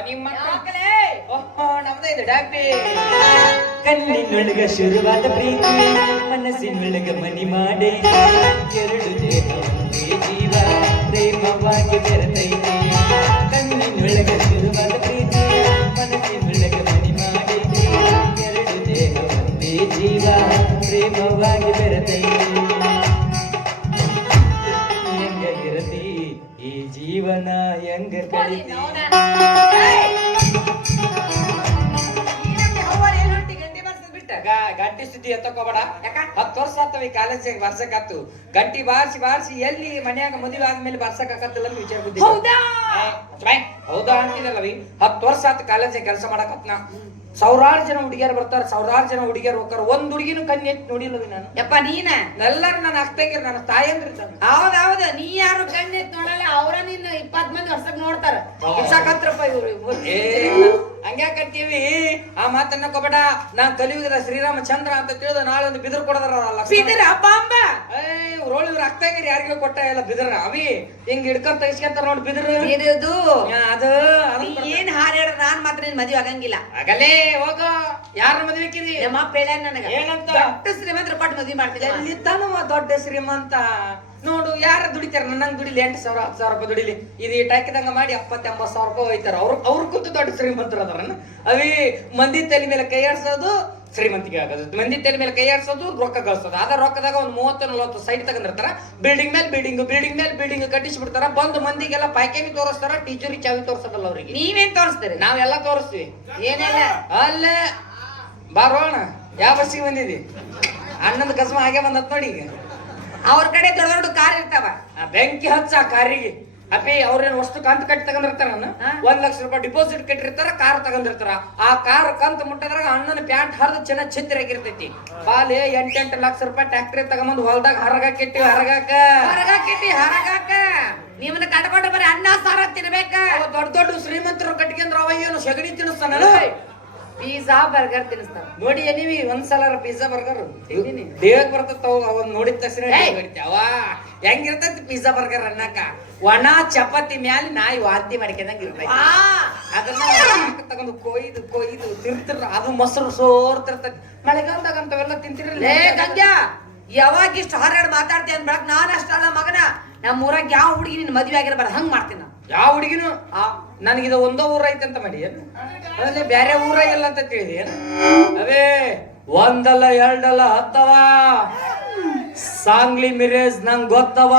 ನಿಮ್ಮ? ಓಹೋ ನಮ್ದೇ ಇದು ಡಾಕ್ಟ್ರಿ. ಕಣ್ಣಿನೊಳಗ ಶುರುವಾದ ಪ್ರೀತಿ ಮನಸ್ಸಿನೊಳಗ ಮನಿ ಮಾಡೆ. ಎರಡು ಜೀವ ಪ್ರೇಮವಾಗಿ ಬೆರೆತೈತಿ. ಸುದ್ದಿ ಎತ್ತಕೋಬೇಡ? ಹತ್ತು ವರ್ಷ ಆತವ ಈ ಕಾಲೇಜಿಗೆ ಬರ್ಸಕತ್ತು ಗಂಟಿ ಬಾರಿಸಿ ಬಾರಿಸಿ ಎಲ್ಲಿ ಮನ್ಯಾಗ ಮದುವೆ ಆದ್ಮೇಲೆ ಬರ್ಸಕ್ ಆಗತ್ತಿಲ್ಲ ಅಂತ ವಿಚಾರ ಬುದ್ಧಿ. ಹೌದಾ? ಹೌದಾ ಅಂತಿದಲ್ಲವಿ ಹತ್ತು ವರ್ಷ ಆತ ಕಾಲೇಜಿಗೆ ಕೆಲಸ ಮಾಡಕತ್ನ. ಸಾವಿರಾರು ಜನ ಹುಡುಗಿಯರು ಬರ್ತಾರೆ ಸಾವಿರಾರು ಜನ ಹುಡುಗಿಯರು ಹೋಗ್ತಾರೆ. ಒಂದ್ ಹುಡುಗಿನೂ ಕಣ್ಣಿ ಎತ್ತಿ ನೋಡಿಲ್ಲ ನಾನು. ಯಪ್ಪ ನೀನ? ಎಲ್ಲರೂ ನನ್ನ ಅಕ್ತಂಗಿರ ನನ್ನ ತಾಯಂದ್ರಿ ಹೌದೌದು ನೀ ಯಾರು ಕಣ್ಣೆತ್ ನೋಡಲ್ಲ ಅವ್ರ ನಿನ್ನ ಇಪ್ಪತ್ ಮಂದಿ ವರ್ಷಕ್ಕೆ ನೋಡ್ತಾರ. ಸಾಕತ್ರಪ್ಪ ಇವ್ರು. ಹಂಗ್ಯಾಕಂತೀವಿ ಆ ಮಾತನ್ನ ಕೊಬೇಡ. ನಾ ಕಲಿಯುಗದ ಶ್ರೀರಾಮಚಂದ್ರ ಅಂತ ತಿಳಿದು ನಾಳೆ ಒಂದು ಬಿದಿರು ಕೊಡದಾರ ಬಿದಿರ ಬಾಂಬ? ರೋಳಿ ಇವ್ರ ಅಕ್ತಾಗಿರಿ ಯಾರಿಗೂ ಕೊಟ್ಟ ಇಲ್ಲ ಬಿದಿರ. ಅವಿ ಹಿಂಗ್ ಹಿಡ್ಕೊಂಡ್ ತೆಗಿಸ್ಕೊಂತಾರ ನೋಡಿ ಬಿದಿರು. ಇರುದು ಆ, ಅದು ಏನ್ ಹಾಡ್ ಹೇಳ ನಾನ್ ಮಾತ್ರ ನಿನ್ ಮದ್ವೆ ಆಗಂಗಿಲ್ಲ. ಆಗಲೇ ಹೋಗ. ಯಾರ ಮದ್ವೆಕಿದಿ ನಮ್ಮ ಅಪ್ಪ ಹೇಳ ನನಗ. ಏನಂತ? ಶ್ರೀಮಂತರ ಕೊಟ್ಟು ಮದ್ವೆ ಮಾಡ್ತೀನಿ ಎಲ್ಲಿ ತಾನವ ದೊಡ್ಡ ಶ್ರೀಮಂತ? ನೋಡು ಯಾರ ದುಡಿತಾರ? ನನ್ನಂಗ್ ದುಡಿಲಿ ಎಂಟು ಸಾವಿರ ಹತ್ತು ಸಾವಿರ ರೂಪಾಯಿ ದುಡಿಲಿ. ಇದು ಈ ಹಾಕಿದಂಗ ಮಾಡಿ ಎಪ್ಪತ್ತ ಎಂಬತ್ತು ಸಾವಿರ ರೂಪಾಯಿ ಹೋಯ್ತಾರ. ಅವ್ರು ಅವ್ರ ಕೂತು ದೊಡ್ಡ ಶ್ರೀಮಂತರು ಅದಾರ ಅವಿ ಮಂದಿ ತಲೆ ಮೇಲೆ ಕೈ ಆಡ್ಸೋದು ಶ್ರೀಮಂತಿಗೆ ಆಗೋದು. ಮಂದಿ ತಲೆ ಮೇಲೆ ಕೈ ಆಡ್ಸೋದು ರೊಕ್ಕ ಕಳ್ಸೋದು ಅದ ರೊಕ್ಕದಾಗ ಒಂದು ಮೂವತ್ತು ನಲ್ವತ್ತು ಸೈಟ್ ತಗೊಂಡಿರ್ತಾರ. ಬಿಲ್ಡಿಂಗ್ ಮೇಲೆ ಬಿಲ್ಡಿಂಗ್ ಬಿಲ್ಡಿಂಗ್ ಮೇಲೆ ಬಿಲ್ಡಿಂಗ್ ಕಟ್ಟಿಸಿ ಬಿಡ್ತಾರ ಬಂದು ಮಂದಿಗೆಲ್ಲ ಪಾಯ್ಕೇನಿ ತೋರಿಸ್ತಾರ ಟೀಚರ್ ಚಾವಿ ತೋರ್ಸೋದಲ್ಲ ಅವ್ರಿಗೆ. ನೀವೇನ್ ತೋರಿಸ್ತೀರಿ? ನಾವೆಲ್ಲ ತೋರಿಸ್ತೀವಿ. ಏನೆಲ್ಲ ಅಲ್ಲ. ಬಾರೋಣ ಯಾವ ಬಸ್ಸಿಗೆ ಬಂದಿದಿ ಅಣ್ಣಂದು ಕಸ್ಮ ಹಾಗೆ ಬಂದತ್ ನೋಡಿ ಈಗ. ಅವ್ರ ಕಡೆ ದೊಡ್ಡ ದೊಡ್ಡ ಕಾರ್ ಇರ್ತಾವ. ಆ ಬೆಂಕಿ ಹಚ್ಚ ಆ ಕಾರಿಗೆ. ಅಪ್ಪಿ ಅವ್ರೇನ್ ವಸ್ತು ಕಂತು ಕಟ್ಟಿ ತಗೊಂಡಿರ್ತಾರ. ಒಂದ್ ಲಕ್ಷ ರೂಪಾಯಿ ಡಿಪಾಸಿಟ್ ಕಟ್ಟಿರ್ತಾರ ಕಾರ್ ತಗೊಂಡಿರ್ತಾರ. ಆ ಕಾರ್ ಕಂತು ಮುಟ್ಟದ್ರಾಗ ಅಣ್ಣನ ಪ್ಯಾಂಟ್ ಹರಿದು ಚೆನ್ನಾಗ್ ಛಿದ್ರ ಆಗಿರ್ತೈತಿ. ಬಾಲೆ ಎಂಟೆಂಟು ಲಕ್ಷ ರೂಪಾಯಿ ಟ್ಯಾಕ್ಟ್ರಿ ತಗೊಂಬಂದ್ ಹೊಲ್ದಾಗ ಹರಗಾಕ ಇಟ್ಟಿವಿ ಹರಗಾಕ ಹೊರಗಾಕಿಟ್ಟಿ ಹರಗಾಕ ನಿಮ್ಮನ್ನ ಕಟ್ಕೊಂಡು ಬರೀ ಅನ್ನ ಸಾರ ತಿನ್ಬೇಕ. ದೊಡ್ಡ ದೊಡ್ಡ ಶ್ರೀಮಂತರು ಕಟ್ಕೊಂಡ್ರ ಅವ ಏನು ಸಗಣಿ ತಿನ್ನಿಸ್ತಾನ ಪಿಜ್ಜಾ ಬರ್ಗರ್ ತಿನ್ನಿಸ್ತಾರ. ನೋಡಿ ಏನಿವಿ ಒಂದ್ಸಲ ಪಿಜ್ಜಾ ಬರ್ಗರ್ ತಿಂದಿನಿ. ದೇಹಕ್ ಬರ್ತದ ಅವನ್ ನೋಡಿದ ತಕ್ಷಣ! ಅವ ಹೆಂಗಿರ್ತೈತಿ ಪಿಜ್ಜಾ ಬರ್ಗರ್ ಅನ್ನಕ? ಒಣ ಚಪಾತಿ ಮ್ಯಾಲ ನಾಯಿ ವಾಂತಿ ಮಾಡ್ಕೊಂಡಂಗ ಇರ್ತೈತಿ. ಅದನ್ನ ತಗೊಂಡು ಕೊಯ್ದು ಕೊಯ್ದು ತಿರ್ತಿರ ಅದು ಮೊಸರು ಸೋರ್ತಿರ್ತೈತಿ. ಮಳೆಗಾಲದಾಗ ಅಂತವೆಲ್ಲ ತಿಂತಿರಲ್ಲ ಏ ಗಂಗ್ಯಾ! ಯಾವಾಗ ಇಷ್ಟು ಹಾರಾಡ್ ಮಾತಾಡ್ತೀನಿ ಅಂದ್ಬಿಡಕ್ ನಾನ್ ಅಷ್ಟಲ್ಲ ಮಗನ. ನಮ್ಮ ಊರಾಗ ಯಾವ ಹುಡುಗಿ ನಿನ್ ಮದ್ವೆ ಆಗಿರ್ಬಾರ್ದು ಹಂಗ್ ಮಾಡ್ತೀನಿ. ಯಾವ ಹುಡುಗಿನು? ಆ. ನನಗಿದ ಒಂದೋ ಊರ ಐತೆ ಅಂತ ಮಾಡಿ ಏನು? ಅದೇ ಬೇರೆ ಊರ ಇಲ್ಲ ಅಂತ ತಿಳಿದಿ ಏನು? ಅವೇ ಒಂದಲ್ಲ ಎರಡಲ್ಲ ಹತ್ತವ? ಸಾಂಗ್ಲಿ ಮಿರೇಜ್ ನಂಗೆ ಗೊತ್ತವ?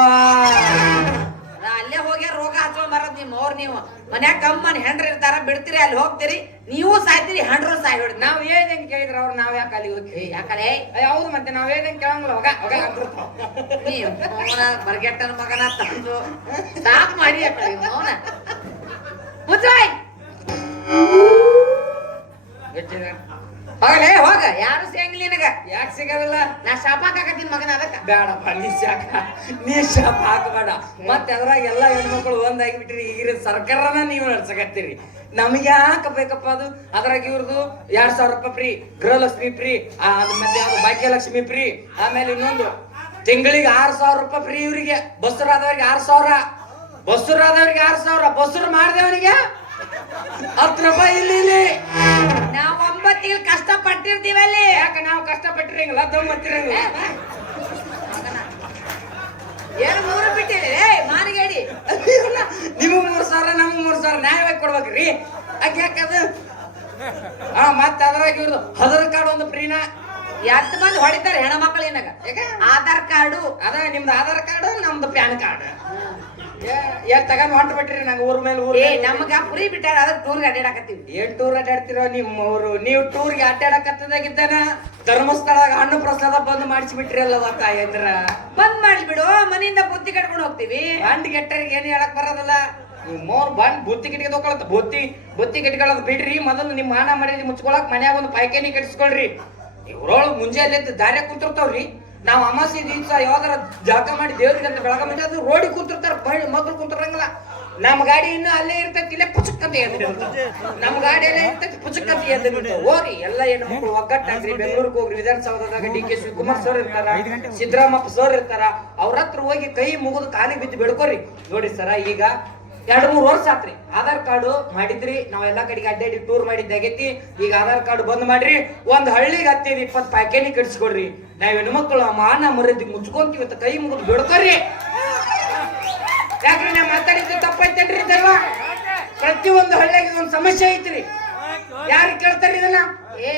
ಅಲ್ಲೇ ಹೋಗಿ ರೋಗ ಹಚ್ಕೊಂಡ್ ಬರೋದ್ ನಿಮ್ ಅವ್ರು ನೀವು. ಮನ್ಯಾಗ ಕಮ್ಮನ್ ಹೆಂಡ್ರ ಇರ್ತಾರ ಬಿಡ್ತೀರಿ ಅಲ್ಲಿ ಹೋಗ್ತೀರಿ. ನೀವು ಸಾಯ್ತೀರಿ ಹೆಂಡ್ರು ಸಾಯ್ ಹೊಡಿ ನಾವ್ ಹೆಂಗ್ ಕೇಳಿದ್ರ ಅವ್ರು ನಾವ್ ಯಾಕೆ ಅಲ್ಲಿಗೆ ಹೋಗಿ ಯಾಕಲೆ? ಹೌದು ಮತ್ತೆ ನಾವ್ ಹೇಳ್ದಂಗ್ ಕೇಳಂಗಿಲ್ಲ ಹೋಗ ಹೋಗ ನೀವು ಬರ್ಗೆಟ್ಟನ ಮಗನ ತಂದು ಸಾಕ್ ಮಾಡಿ ಆ ಕಡೆ ಮೌನ. ಮುಚ್ಚಾಯ್ ಹೋಗಲೇ, ಹೋಗ. ಯಾರು ಸಿಗಂಗಿಲ್ಲ ನಿನಗ? ಯಾಕೆ ಸಿಗಲ್ಲ ನಾ ಶಾಪ ಹಾಕತ್ತೀನಿ ಮಗನ ಅದಕ್ಕೆ. ಬೇಡಪ್ಪ ನೀ ಶಾಪ ನೀ ಶಾಪ ಹಾಕಬೇಡ. ಮತ್ತೆ ಅದ್ರಾಗ ಎಲ್ಲ ಹೆಣ್ಮಕ್ಳು ಒಂದಾಗಿ ಬಿಟ್ಟಿರಿ ಈಗಿನ ಸರ್ಕಾರನ ನೀವು ನಡ್ಸಕತ್ತೀರಿ. ನಮಗೆ ಯಾಕೆ ಬೇಕಪ್ಪ ಅದು? ಅದ್ರಾಗ ಇವ್ರದ್ದು ಎರಡ್ ಸಾವಿರ ರೂಪಾಯಿ ಫ್ರೀ, ಗೃಹಲಕ್ಷ್ಮಿ ಫ್ರೀ ಅದು ಮತ್ತೆ ಭಾಗ್ಯಲಕ್ಷ್ಮಿ ಫ್ರೀ. ಆಮೇಲೆ ಇನ್ನೊಂದು, ತಿಂಗಳಿಗೆ ಆರು ಸಾವಿರ ರೂಪಾಯಿ ಫ್ರೀ ಇವರಿಗೆ. ಬಸ್ಸರಾದವ್ರಿಗೆ ಆರು ಸಾವಿರ. ಬಸ್ಸರಾದವ್ರಿಗೆ ಆರು ಸಾವಿರ. ಬಸ್ಸರು ಮಾಡಿದವನಿಗೆ ಹತ್ತು ರೂಪಾಯಿ ಇಲ್ಲಿ ಇಲ್ಲಿ. ನಾವ್ ಒಂಬತ್ತಿಲ್ ಕಷ್ಟ ಪಟ್ಟಿರ್ತೀವಲ್ಲಿ ಯಾಕೆ ನಾವು ಕಷ್ಟ ಪಟ್ಟಿರಂಗಿಲ್ಲ ಮತ್ತಿರಂಗಿಲ್ಲ ಏನು ಮೂರು ಬಿಟ್ಟಿರಿ ಏ ಮಾರಿಗೆಡಿ ನಿಮಗೆ ಮೂರು ಸಾವಿರ ನಮಗೆ ಮೂರು ಸಾವಿರ. ನ್ಯಾಯವಾಗಿ ಕೊಡ್ಬೇಕ್ರಿ. ಯಾಕೆ ಯಾಕದು ಹಾ ಮತ್ತೆ ಅದ್ರಾಗ ಇವ್ರದ್ದು ಆಧಾರ್ ಕಾರ್ಡ್ ಒಂದು ಫ್ರೀನಾ? ಎತ್ತು ಮಂದಿ ಹೊಡಿತಾರೆ ಹೆಣ್ಮಕ್ಳು ಏನಾಗ ಆಧಾರ್ ಕಾರ್ಡು. ಅದ ನಿಮ್ದು ಆಧಾರ್ ಕಾರ್ಡು ನಮ್ದು ಪ್ಯಾನ್ ಕಾರ್ಡ್. ಏ ತಗೊಂಡ್ ಹೊಂಟ ಬಿಟ್ರಿ ನಂಗೆ ಊರ್ ಮೇಲೆ ಊರ್ ಏ ನಮಗ ಫ್ರೀ ಬಿಟ್ಟಾರ ಅದಕ್ಕೆ ಟೂರ್ಗೆ ಅಡ್ಡಾಡಕತ್ತೀವಿ ಏನ್ ಟೂರ್ ಅಡ್ಡಾಡ್ತಿರೋ ನಿಮ್ಮವ್ರು ನೀವು ಟೂರ್ಗೆ ಅಡ್ಡಾಡಕತ್ತದಾಗಿದ್ದಾನ ಧರ್ಮಸ್ಥಳದಾಗ ಹಣ್ಣು ಪ್ರಸಾದ ಬಂದ್ ಮಾಡಿಸಿ ಬಿಟ್ರಿಲ್ಲವ ತಾಯಂದ್ರ ಬಂದ್ ಮಾಡಿಸ್ಬಿಡು ಮನೆಯಿಂದ ಬುತ್ತಿ ಕಟ್ಕೊಂಡು ಹೋಗ್ತೀವಿ. ಹಣ್ಣು ಗೆಟ್ಟರಿಗೆ ಏನ್ ಹೇಳಕ್ ಬರೋದಲ್ಲ. ನಿಮ್ಮವ್ರು ಮೋರ್ ಬಂದ್ ಬುತ್ತಿ ಕಿಟಕಿ ತಗೊಳತ್ತ ಬುತ್ತಿ ಬುತ್ತಿ ಕಿಟ್ಕೊಳ್ಳೋದು ಬಿಡ್ರಿ ಮೊದಲು ನಿಮ್ ಮಾನ ಮಾಡಿ ಮುಚ್ಕೊಳಕ್ ಮನ್ಯಾಗ ಒಂದು ಪೈಕೇನಿ ಕಟ್ಸ್ಕೊಳ್ರಿ. ಇವ್ರೊಳಗ್ ಮುಂಜಾನೆ ಎದ್ದು ದಾರ್ಯ ಕುಂತಿರ್ತಾವ್ರಿ. ನಾವು ಅಮಾಸಿ ದಿವಸ ಯಾವ್ದಾರ ಜಾಗ ಮಾಡಿ ದೇವ್ರಿಗೆ ಅಂತ ಬೆಳಗ ಮಂದಿ ಅದು ರೋಡಿ ಕೂತಿರ್ತಾರ ಬಳ್ಳಿ ಕುಂತಿರಂಗಿಲ್ಲ. ನಮ್ ಗಾಡಿ ಇನ್ನು ಅಲ್ಲೇ ಇರ್ತೈತಿ, ಇಲ್ಲೇ ಪುಚಕ್ಕಂತ ಎದ್ದು ನಮ್ ಗಾಡಿ ಅಲ್ಲೇ ಇರ್ತೈತಿ ಪುಚಕ್ಕಂತ ಎದ್ದು. ಹೋರಿ, ಎಲ್ಲ ಏನೋ ಮಕ್ಕಳು ಒಗ್ಗಟ್ಟಾಗ್ರಿ, ಬೆಂಗಳೂರಿಗೆ ಹೋಗ್ರಿ, ವಿಧಾನಸೌಧದಾಗ ಡಿ ಕೆ ಶಿವಕುಮಾರ್ ಸರ್ ಇರ್ತಾರ ಸಿದ್ದರಾಮಪ್ಪ ಸರ್ ಇರ್ತಾರ, ಅವ್ರ ಹತ್ರ ಹೋಗಿ ಕೈ ಮುಗಿದು ಕಾಲಿಗೆ ಬಿದ್ದು ಬೆಳ್ಕೋರಿ ನೋಡಿ ಸರ, ಈಗ ಎರಡು ಮೂರು ವರ್ಷ ಆತ್ರಿ. ಆಧಾರ್ ಕಾರ್ಡ್ ಮಾಡಿದ್ರಿ ನಾವೆಲ್ಲ ಕಡೆಗೆ ಅಡ್ಡಾಡಿ ಟೂರ್ ಮಾಡಿದ್ದಾಗೈತಿ. ಈಗ ಆಧಾರ್ ಕಾರ್ಡ್ ಬಂದ್ ಮಾಡ್ರಿ ಒಂದ್ ಹಳ್ಳಿಗೆ ಹತ್ತಿದ ಇಪ್ಪತ್ತು ಪ್ಯಾಕೇನಿ ಕಟ್ಸ್ಕೊಡ್ರಿ. ನಾವ್ ಹೆಣ್ಮಕ್ಳು ಮಾನ ಮರ್ಯಾದೆ ಮುಚ್ಕೊಂತೀವಿ ಅಂತ ಕೈ ಮುಗಿದು ಬಿಡ್ಕೋರಿ ಯಾಕ್ರಿ ನಾ ಮಾತಾಡಿದ್ದು ತಪ್ಪೈತೇನ್ರಿ ಪ್ರತಿ ಪ್ರತಿಯೊಂದು ಹಳ್ಳಿಗೆ ಒಂದ್ ಸಮಸ್ಯೆ ಐತ್ರಿ. ಯಾರು ಕೇಳ್ತಾರ ಇದನ್ನ? ಏ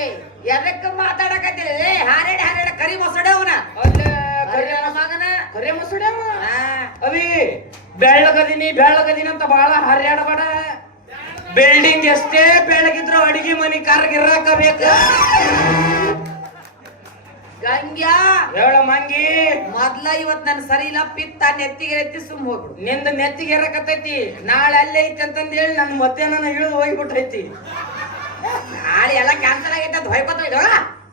ಎದಕ್ಕ ಮಾತಾಡಕತ್ತಿಲ್ಲ ಏ ಹಾರಾಡಿ ಹಾರಾಡ ಕರಿ ಮೊಸಡೆ ಅವನ. ಅಲ್ಲೇ ಕರೆ ಮಗನ. ಕರೆ ಮಸುಡ್ಯಾವ ಆ, ಅವಿ ಬೆಳ್ಳಗದಿನಿ ಬೆಳ್ಳಗದಿನಿ ಅಂತ ಬಹಳ ಹರ್ಯಾಡಬೇಡ. ಬಿಲ್ಡಿಂಗ್ ಎಷ್ಟೇ ಬೆಳಗಿದ್ರು ಅಡಿಗೆ ಮನಿ ಕಾರ್ಗಿರಾಕ ಬೇಕ ಗಂಗ್ಯಾ. ಹೇಳ ಮಂಗಿ. ಮೊದ್ಲ ಇವತ್ ನನ್ ಸರಿ ಇಲ್ಲ ಪಿತ್ತ ನೆತ್ತಿಗೆ ಎತ್ತಿ ಸುಮ್ ಹೋಗ್ಬಿಡು. ನಿಂದ ನೆತ್ತಿಗೆ ಎರಕತೈತಿ ನಾಳೆ ಅಲ್ಲೇ ಐತಿ ಅಂತಂದ್ ಹೇಳಿ ನನ್ನ ಮಧ್ಯಾಹ್ನ ಇಳಿದು ಹೋಗ್ಬಿಟ್ಟೈತಿ ನಾಳೆ ಎಲ್ಲ ಕ್ಯಾನ್ಸಲ್ ಆಗೈತೆ ಅಂತ ಹೊಯ್ಕೊತ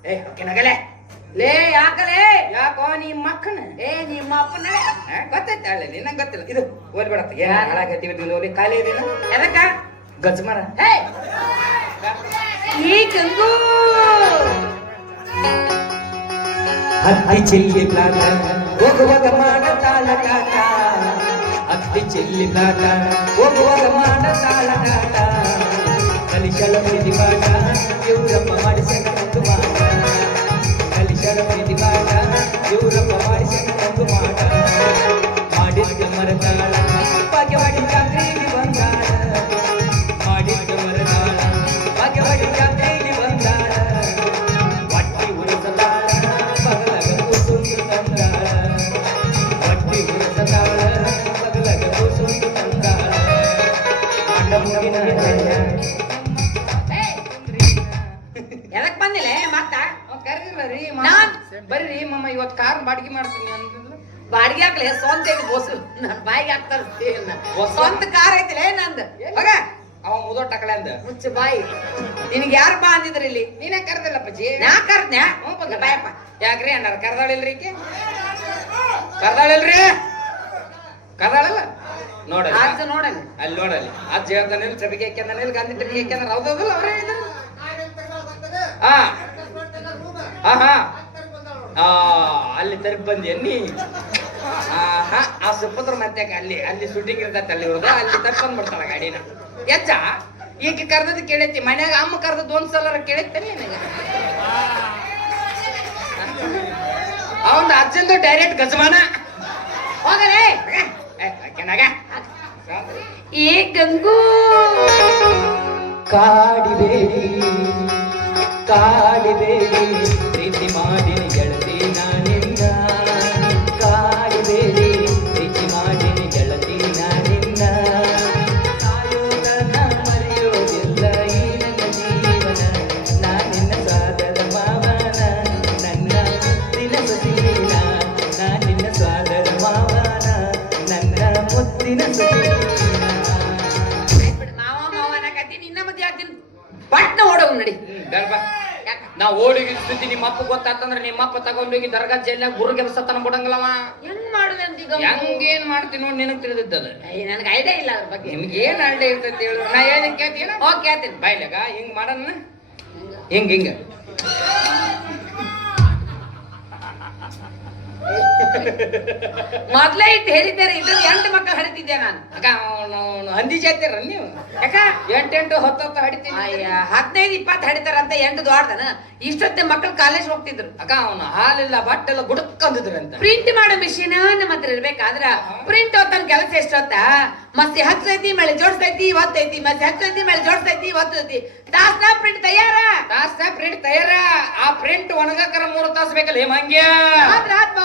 ಏ ಏ ನಗಲೆ ಲೇ ಯಾಕಲೇ? ಯಾಕೋ ನೀ ಮಕ್ಕನ? ಏ ನಿಮ್ಮ ಅಪ್ಪನ ಗೊತ್ತೈತೆ ನಿನಗೆ ಗೊತ್ತಿಲ್ಲ. ಇದು ಓದ್ಬೇಡತ್ತ ಏನ್ ಹಾಳಾಗತ್ತೀವಿ ನೋಡಿ ಖಾಲಿ ಇದೀನ ಎದಕ್ಕ? ಗಜ್ಮರ ಹೇ! ಈ ಗಂಗು! ಹತ್ತಿ ಚಿಲ್ಲಿ ಪ್ಲಾಟ ಹೋಗುವಾಗ ಮಾಡ ತಾಳ ಕಾಟ ಹತ್ತಿ ಚಿಲ್ಲಿ ಪ್ಲಾಟ ಹೋಗುವಾಗ ಮಾಡ ತಾಳ ಕಾಟ ಕಲಿಶಲ ಪ್ರೀತಿ ಪಾಠ ಇವರಪ್ಪ ಹಾಕ್ಲೆ ಸ್ವಂತ ಐತಿ ಬೋಸು. ನನ್ನ ಬಾಯಿಗೆ ಹಾಕ್ತಾರ ಸ್ವಂತ ಕಾರ್ ಐತಿಲೇ ನಂದು. ಹೋಗ. ಅವ ಮುದೋ ಟಕಳೆ ಅಂದ. ಮುಚ್ಚ ಬಾಯಿ. ನಿನಗೆ ಯಾರು ಬಾ ಅಂದಿದ್ರಿ ಇಲ್ಲಿ? ನೀನೇ ಕರೆದಿಲ್ಲ ಪಜ್ಜಿ ನಾ ಕರ್ದ್ನ್ಯಾ ಹ್ಞೂ ಬಂದ ಬಾಯಪ್ಪ ಯಾಕ್ರಿ ಅಣ್ಣಾರ ಕರ್ದಾಳಿಲ್ರಿ ಈಕೆ? ಕರ್ದಾಳಿಲ್ರಿ? ಕರ್ದಾಳಲ್ಲ? ನೋಡಿ ಆಜ ನೋಡಲ್ಲ. ಅಲ್ಲಿ ನೋಡಲ್ಲಿ. ಅಜ್ಜ ಹೇಳ್ತಾನಿಲ್ಲ ಚಬಿಗೆ ಹಾಕ್ಯಂದಾನೆ ಗಾಂಧಿ ಟಬಿಗೆ ಹಾಕ್ಯಂದ್ರೆ ಹೌದಲ್ಲ ಅವರೇ ಹೇಳಿದ್ರು ಹಾ. ಹಾ ಹಾ. ಆ ಅಲ್ಲಿ ತರಿ ಬಂದಿ ಅನ್ನಿ ಆ, ಸುಪುತ್ರ ಮತ್ತೆ ಅಲ್ಲಿ ಅಲ್ಲಿ ಶೂಟಿಂಗ್ ಇರ್ತೈತೆ ಅಲ್ಲಿ ಹುಡುಗ ಅಲ್ಲಿ ತರ್ಕೊಂಡ್ ಬರ್ತಾಳ ಗಾಡಿನ. ಎಚ್ಚ? ಈಗ ಕರ್ದದ್ ಕೇಳೈತಿ ಮನ್ಯಾಗ ಅಮ್ಮ ಕರ್ದದ್ ಒಂದ್ ಸಲ ಕೇಳೈತೆ ನಿನಗೆ? ಅವಂದ ಅಜ್ಜಂದು ಡೈರೆಕ್ಟ್ ಗಜಮಾನ. ಹೋಗಲಿ ಏ, ಆಕೆನಾಗ ಏ ಗಂಗು. ಕಾಡಿಬೇಡಿ ಕಾಡಿಬೇಡಿ ಪ್ರೀತಿ ಮಾಡಿನಿ ಸುದ್ದಿ ನಿಮ್ಮ ಅಪ್ಪ ಗೊತ್ತಾತಂದ್ರ ನಿಮ್ಮಪ್ಪ ತಗೊಂಡೋಗಿ ದರ್ಗಾ ಜೈಲ್ನಾಗ ಗುರು ಕೆಲಸ ತನ ಹೆಂಗ್ ಮಾಡುದೆ ಅಂತ ಈಗ ಹೆಂಗೇನ್ ಮಾಡ್ತೀನಿ ನೋಡಿ ನಿನಗ್ ತಿಳಿದಿದ್ದದ ನನಗೆ ಐಡಿಯಾ ಇಲ್ಲ ಅದ್ರ ಬಗ್ಗೆ. ನಿಮ್ಗೆ ಏನ್ ಅಡ್ಡೆ ಇರ್ತೈತಿ ಹೇಳು. ನಾ ಏನ್ ಕೇಳ್ತೀನಿ ಓಕೆ ಕೇಳ್ತೀನಿ. ಬಾಯ್ಲಾಗ ಹಿಂಗ್ ಮಾಡನ್ನ? ಹಿಂಗ ಹಿಂಗ. ಮೊದ್ಲೇ ಇಟ್ಟು ಹೇಳಿದ್ದೇನೆ ಇದ್ರ ಎಂಟು ಮಕ್ಕಳು ಹಡಿತಿದ್ದೆ ನಾನು? ಅಕ್ಕ ಅವನು ಹಂದಿ ಜಾತಿರ ನೀವು. ಯಾಕ? ಎಂಟೆಂಟು ಹತ್ತೊತ್ತು ಹತ್ತು ಹಡಿತೀನಿ ಅಯ್ಯ ಹದಿನೈದು ಇಪ್ಪತ್ತು ಹಡಿತಾರಂತ ಎಂಟು ದೊಡ್ಡದನ. ಇಷ್ಟೊತ್ತೆ ಮಕ್ಕಳು ಕಾಲೇಜ್ ಹೋಗ್ತಿದ್ರು. ಅಕ್ಕ ಅವನು ಹಾಲಿಲ್ಲ ಬಟ್ಟೆಲ್ಲ ಗುಡುಕ್ಕಂದಿದ್ರಂತ ಪ್ರಿಂಟ್ ಮಾಡೋ ಮಿಷಿನ್ ನಮ್ಮ ಹತ್ರ ಇರ್ಬೇಕಾದ್ರ ಪ್ರಿಂಟ್ ಓದ್ತಾನ ಕೆಲಸ ಎಷ್ಟೊತ್ತ? ಮಸ್ತಿ ಹಚ್ಚೈತಿ ಮಳೆ ಜೋಡಿಸ್ತೈತಿ ಒತ್ತೈತಿ. ಮಸ್ತಿ ಹಚ್ಚೈತಿ ಮಳೆ ಜೋಡಿಸ್ತೈತಿ ಒತ್ತೈತಿ. ದಾಸ್ನ ಪ್ರಿಂಟ್ ತಯಾರ. ದಾಸ್ನ ಪ್ರಿಂಟ್ ತಯಾರ. ಆ ಪ್ರಿಂಟ್ ಒಣಗಕ್ಕರ ಮೂರು ತಾಸು ಬೇಕಲ್ಲ ಹೇಮಂಗ್ಯ ಆದ್ರ ಆತ್ಮ